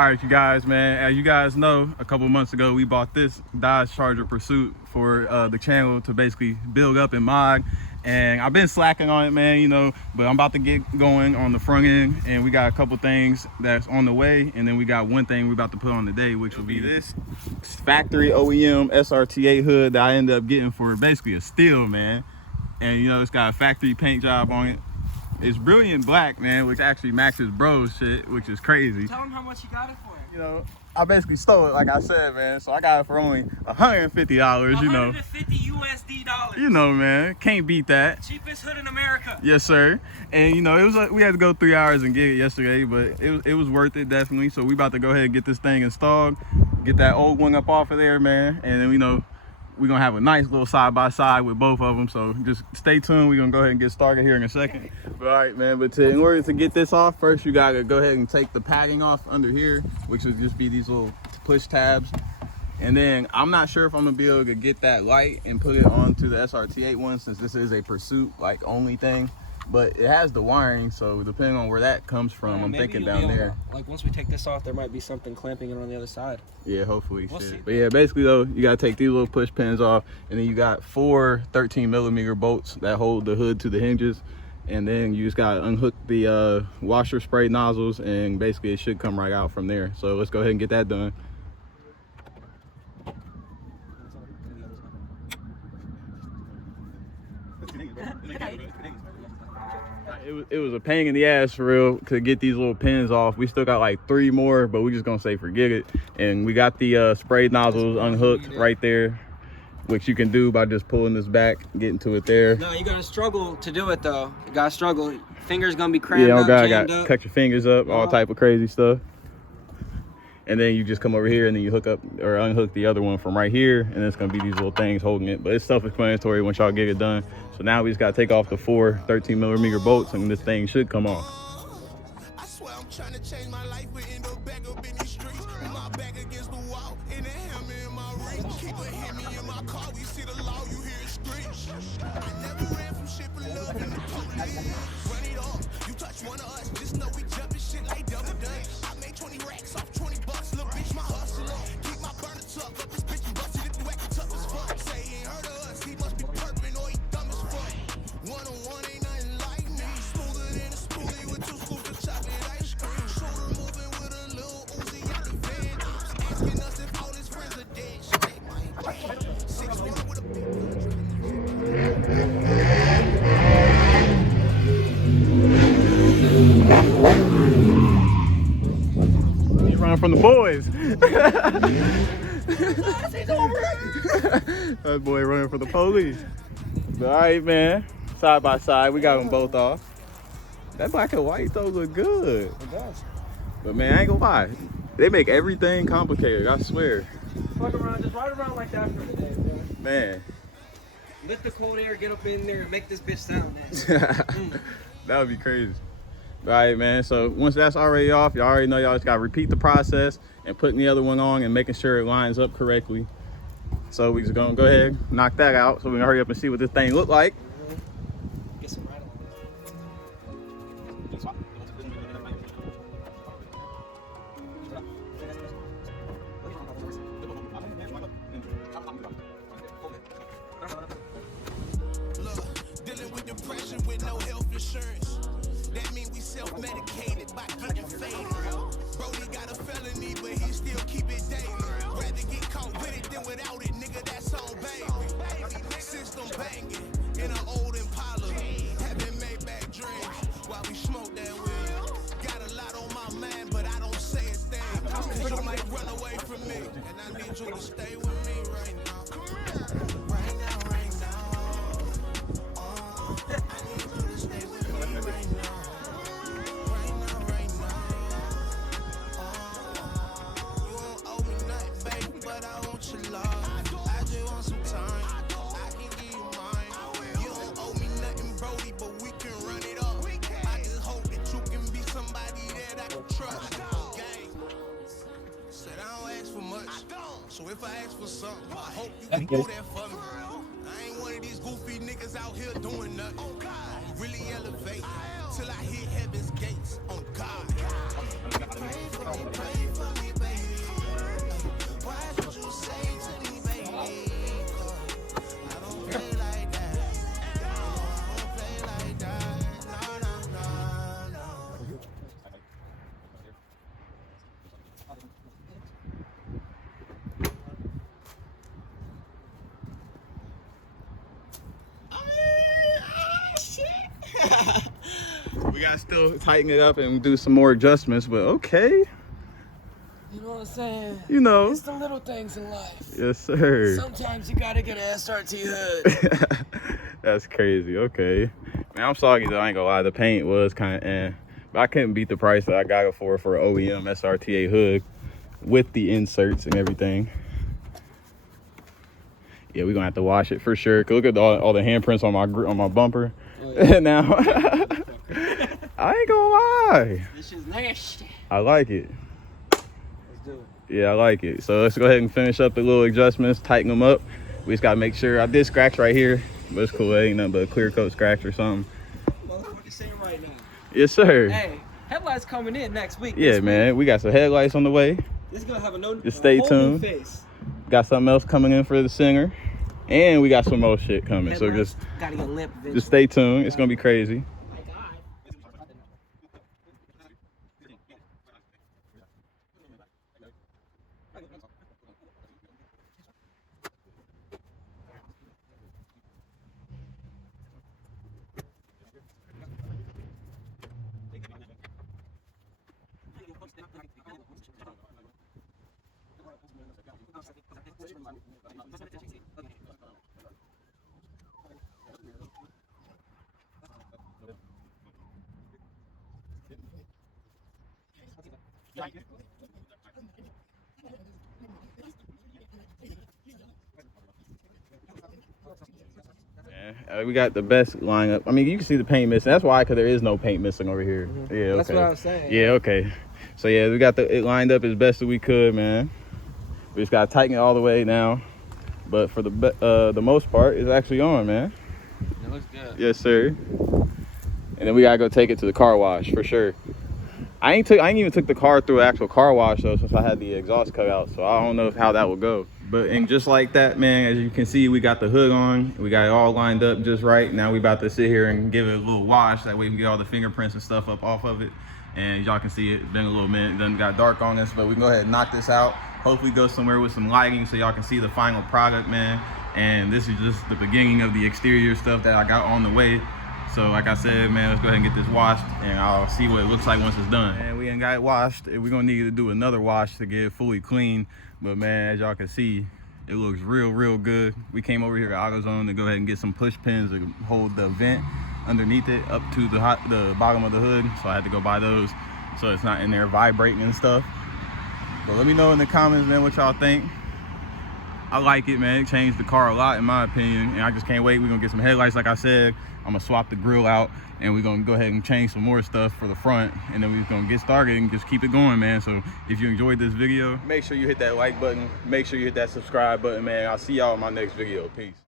All right, you guys, man, as you guys know, a couple months ago, we bought this Dodge Charger Pursuit for the channel to basically build up and mod. And I've been slacking on it, man, you know, but I'm about to get going on the front end, and we got a couple things that's on the way, and then we got one thing we're about to put on today, which will be this factory OEM SRT8 hood that I ended up getting for basically a steal, man. And, you know, it's got a factory paint job on it. It's brilliant black, man, which actually matches bro's shit, which is crazy. Tell him how much you got it for. You know, I basically stole it, like I said, man. So I got it for only $150, you know. $150 USD dollars. You know, man, can't beat that. Cheapest hood in America. Yes, sir. And you know, it was like we had to go 3 hours and get it yesterday, but it was worth it, definitely. So we about to go ahead and get this thing installed, get that old one up off of there, man, and then, you know, we're gonna have a nice little side-by-side with both of them. So just stay tuned. We're gonna go ahead and get started here in a second. All right, man, but in order to get this off, first you gotta go ahead and take the padding off under here, which would just be these little push tabs. And then I'm not sure if I'm gonna be able to get that light and put it onto the SRT8 one, since this is a Pursuit like only thing. But it has the wiring, so depending on where that comes from, I'm thinking down there. Like once we take this off, there might be something clamping it on the other side. Yeah, hopefully. We'll see. But yeah, basically though, you gotta take these little push pins off, and then you got 4 13mm bolts that hold the hood to the hinges, and then you just gotta unhook the washer spray nozzles, and basically it should come right out from there. So let's go ahead and get that done. It was a pain in the ass for real to get these little pins off. We still got like 3 more, but we're just gonna say forget it. And we got the spray nozzles unhooked right there, which you can do by just pulling this back, getting to it there. No, you gotta struggle to do it though. You gotta struggle. Fingers gonna be cramped. Yeah, up, got cut your fingers up, all type of crazy stuff. And then you just come over here and then you hook up or unhook the other one from right here, and it's gonna be these little things holding it. But it's self-explanatory once y'all get it done. So now we just gotta take off the 4 13mm bolts, and this thing should come off. I swear I'm trying to change my life, but end up back up in these streets. My back against the wall, and a hammer in my wrist. Keep a Hemi in my car, we see the law, you hear it screech. I never ran from shit for love in the police. Run it off, you touch one of us, just know we jumping shit like double dutch. I made 20 racks off 20 bucks, little bitch, my hustler. Keep my burner tuck up, this bitch busted if you acting tough as fuck. Say he ain't heard of us, he must be perping or he dumb as fuck. One-on-one ain't nothing like me. Smoother than a spoolie with 2 scoops of chocolate ice cream. Shoulder moving with a little Uzi out the van. Asking us if all his friends are dead. Shit, man. 6'1" with a big He's running from the boys. That boy running from the police. All right, man. Side by side, we got them both off. That black and white though look good. It does. But man, I ain't gonna lie, they make everything complicated, I swear. Fuck around, just ride around like that for the day, bro. Man. Lift the cold air, get up in there, and make this bitch sound, man. That would be crazy. All right, man, so once that's already off, y'all already know y'all just gotta repeat the process and putting the other one on and making sure it lines up correctly. So we just gonna go ahead and knock that out so we can hurry up and see what this thing look like. Get some right on this. Look, dealing with depression with no health insurance. That mean we self-medicated by getting faded. Brody got a felony, but he still keep it daily. Rather get caught with it than without it, nigga, that's on baby. System banging in an old Impala. Having made back drinks while we smoke that weed. Got a lot on my mind, but I don't say a thing. Cause you might run away from me, and I need you to stay with me right now. Come here. Right now, right now. I need you to stay with me right now. So if I ask for something, I hope you can go there for me. I ain't one of these goofy niggas out here doing nothing. Really elevate till I hit heaven's gates. On God. Pray for me, pray for me. still tighten it up and do some more adjustments, but okay. You know what I'm saying? You know. It's the little things in life. Yes, sir. Sometimes you gotta get an SRT hood. That's crazy. Okay. Man, I'm sorry though. I ain't gonna lie. The paint was kind of but I couldn't beat the price that I got it for an OEM SRT8 hood with the inserts and everything. Yeah, we're gonna have to wash it for sure. Cause look at all the handprints on my bumper. Oh, yeah. Now, I ain't gonna lie. This is nasty. I like it. Let's do it. Yeah, I like it. So let's go ahead and finish up the little adjustments, tighten them up. We just gotta make sure. I did scratch right here, but it's cool. It ain't nothing but a clear coat scratch or something. Motherfucker saying right now. Yes, sir. Hey, headlights coming in next week. Yeah, man. We got some headlights on the way. This is gonna have a just stay tuned. Face. Got something else coming in for the singer, and we got some more shit coming. Headlights So gotta get limp eventually. just stay tuned. It's gonna be crazy. We got the best lineup. I mean, you can see the paint missing. That's why, because there is no paint missing over here. Yeah, okay. That's what I was saying. Yeah, okay. So yeah, we got it lined up as best as we could, man. We just gotta tighten it all the way now. But for the most part, it's actually on, man. It looks good. Yes, sir. And then we gotta go take it to the car wash for sure. I ain't even took the car through an actual car wash though, since I had the exhaust cut out. So I don't know how that will go. But and just like that, man, as you can see, we got the hood on. We got it all lined up just right. Now we about to sit here and give it a little wash. That way we can get all the fingerprints and stuff up off of it. And y'all can see it been a little minute. It done got dark on us, but we can go ahead and knock this out. Hopefully go somewhere with some lighting so y'all can see the final product, man. And this is just the beginning of the exterior stuff that I got on the way. So like I said, man, let's go ahead and get this washed and I'll see what it looks like once it's done. And we ain't got it washed. We're gonna need to do another wash to get it fully clean. But man, as y'all can see, it looks real good. We came over here at AutoZone to go ahead and get some push pins to hold the vent underneath it up to the bottom of the hood. So I had to go buy those so it's not in there vibrating and stuff. But let me know in the comments, man, what y'all think. I like it, man. It changed the car a lot in my opinion, and I just can't wait. We're gonna get some headlights like I said. I'm gonna swap the grill out and we're gonna go ahead and change some more stuff for the front, and then we're gonna get started and just keep it going, man. So if you enjoyed this video, make sure you hit that like button, make sure you hit that subscribe button, man. I'll see y'all in my next video. Peace.